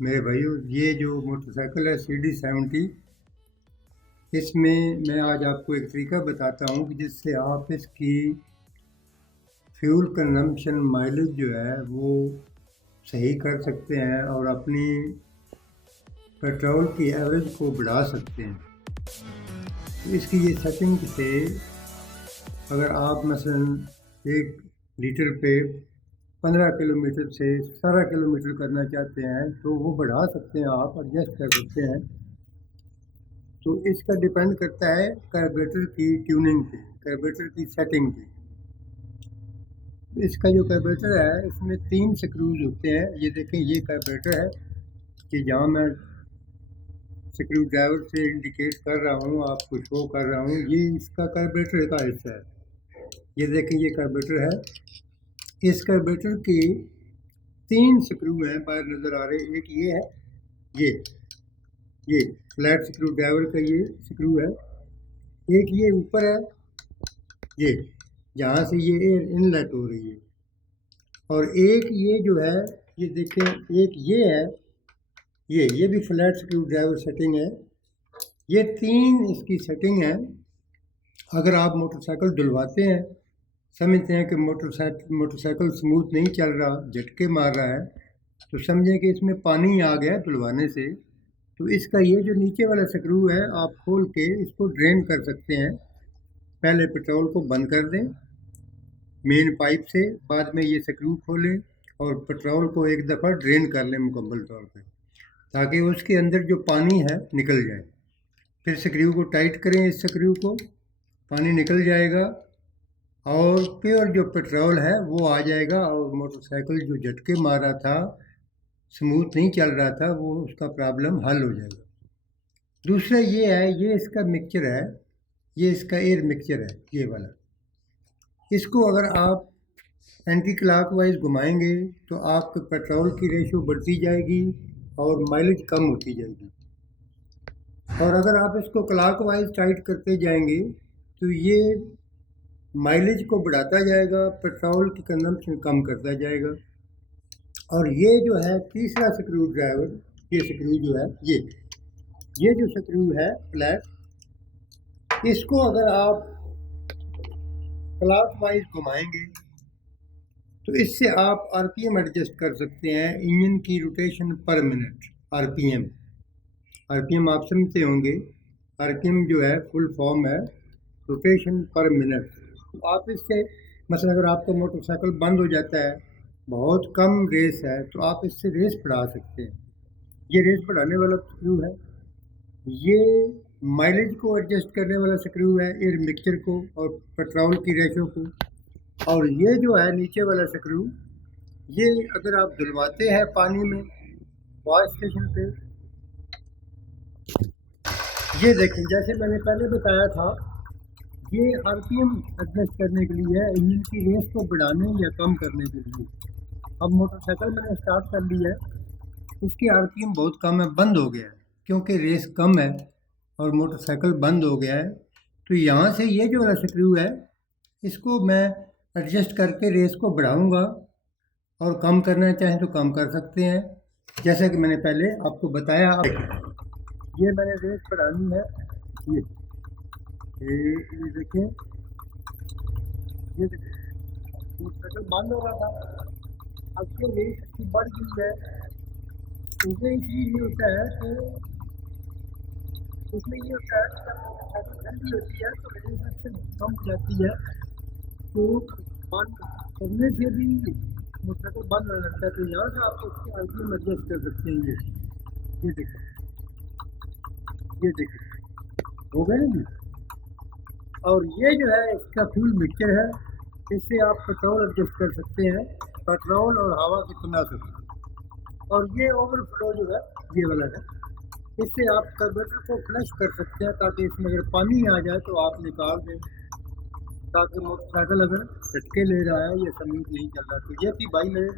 मेरे भाइयों, ये जो मोटरसाइकिल है CD70, इसमें मैं आज आपको एक तरीका बताता हूँ कि जिससे आप इसकी फ्यूल कंजम्पशन माइलेज जो है वो सही कर सकते हैं और अपनी पेट्रोल की एवरेज को बढ़ा सकते हैं। तो इसकी ये सेटिंग से अगर आप मसलन 1 लीटर पे 15 किलोमीटर से 17 किलोमीटर करना चाहते हैं तो वो बढ़ा सकते हैं, आप एडजस्ट कर सकते हैं। तो इसका डिपेंड करता है कार्बोरेटर की ट्यूनिंग पे, कार्बोरेटर की सेटिंग पे। इसका जो कार्बोरेटर है इसमें 3 स्क्रूज होते हैं। ये देखें, ये कार्बोरेटर है कि जहाँ मैं स्क्रू ड्राइवर से इंडिकेट कर रहा हूँ, आपको शो कर रहा हूँ, ये इसका कार्बोरेटर का हिस्सा है। ये देखें, ये कार्बोरेटर है। इस कार्बोरेटर की 3 स्क्रू हैं, बाहर नज़र आ रहे। एक ये है, ये फ्लैट स्क्रू ड्राइवर का ये स्क्रू है। एक ये ऊपर है, ये जहाँ से ये एयर इनलेट हो रही है। और एक ये जो है, ये देखें, एक ये है, ये भी फ्लैट स्क्रू ड्राइवर सेटिंग है। ये 3 इसकी सेटिंग है। अगर आप मोटरसाइकिल धुलवाते हैं, समझते हैं कि मोटरसाइकिल स्मूथ नहीं चल रहा, झटके मार रहा है, तो समझें कि इसमें पानी आ गया धुलवाने से। तो इसका ये जो नीचे वाला स्क्रू है, आप खोल के इसको ड्रेन कर सकते हैं। पहले पेट्रोल को बंद कर दें मेन पाइप से, बाद में ये स्क्रू खोलें और पेट्रोल को एक दफ़ा ड्रेन कर लें मुकम्मल तौर पे, ताकि उसके अंदर जो पानी है निकल जाए। फिर स्क्रू को टाइट करें, इस स्क्रू को, पानी निकल जाएगा और प्योर जो पेट्रोल है वो आ जाएगा और मोटरसाइकिल जो झटके मार रहा था, स्मूथ नहीं चल रहा था, वो उसका प्रॉब्लम हल हो जाएगा। दूसरा ये है, ये इसका मिक्सचर है, ये इसका एयर मिक्सचर है, ये वाला। इसको अगर आप एंटी क्लॉकवाइज घुमाएंगे तो आपके पेट्रोल की रेशो बढ़ती जाएगी और माइलेज कम होती जाएगी। और अगर आप इसको क्लॉकवाइज टाइट करते जाएंगे तो ये माइलेज को बढ़ाता जाएगा, पेट्रोल की कंजम्पशन कम करता जाएगा। और ये जो है तीसरा स्क्रू ड्राइवर, ये स्क्रू जो है, ये जो स्क्रू है फ्लैट, इसको अगर आप क्लॉकवाइज घुमाएंगे तो इससे आप आरपीएम एडजस्ट कर सकते हैं, इंजन की रोटेशन पर मिनट, आरपीएम। आरपीएम आप समझते होंगे, आरपीएम जो है फुल फॉर्म है रोटेशन पर मिनट। तो आप इससे मतलब अगर आपका मोटरसाइकिल बंद हो जाता है, बहुत कम रेस है, तो आप इससे रेस बढ़ा सकते हैं। ये रेस बढ़ाने वाला स्क्रू है। ये माइलेज को एडजस्ट करने वाला स्क्रू है, एयर मिक्सचर को और पेट्रोल की रेशो को। और ये जो है नीचे वाला स्क्रू, ये अगर आप धुलवाते हैं पानी में वॉश स्टेशन पे, ये देखें, जैसे मैंने पहले बताया था, ये आरपीएम एडजस्ट करने के लिए है, इंजन की रेस को बढ़ाने या कम करने के लिए। अब मोटरसाइकिल मैंने स्टार्ट कर ली है, इसकी आरपीएम बहुत कम है, बंद हो गया है क्योंकि रेस कम है और मोटरसाइकिल बंद हो गया है। तो यहाँ से ये जो वाला स्क्रू है, इसको मैं एडजस्ट करके रेस को बढ़ाऊँगा और कम करना चाहें तो कम कर सकते हैं, जैसा कि मैंने पहले आपको बताया। ये मैंने रेस बढ़ानी है, ये देखें, ये मोटरसाइकिल बंद हो रहा था, अब ये रेस इसकी बढ़ गई है। इसमें ये होता है कि इसमें ये होता है कि जब मोटरसाइकिल ठंडी होती है तो रेजिस्टेंस कम हो जाती है, तो बंद करने से भी मोटरसाइकिल बंद होने लगता है। तो यहाँ से आप उसकी आरपीएम एडजस्ट कर सकते हैं। ये देखो, ये देखो, हो गया जी। और ये जो है इसका फ्यूल मिक्सचर है, इससे आप पेट्रोल एडजस्ट कर सकते हैं, पेट्रोल और हवा कितना सकते। और ये ओवरफ्लो जो है, ये वाला है, इससे आप कार्बोरेटर को फ्लश कर सकते हैं, ताकि इसमें अगर पानी आ जाए तो आप निकाल दें, ताकि मोटरसाइकिल अगर झटके ले रहा है या स्मूथ नहीं चल रहा। तो ये थी मेरे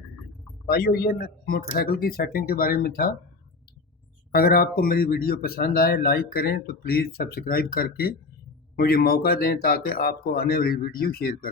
भाइयों, ये मोटरसाइकिल की सेटिंग के बारे में था। अगर आपको मेरी वीडियो पसंद आए, लाइक करें, तो प्लीज़ सब्सक्राइब करके मुझे मौका दें ताकि आपको आने वाली वीडियो शेयर कर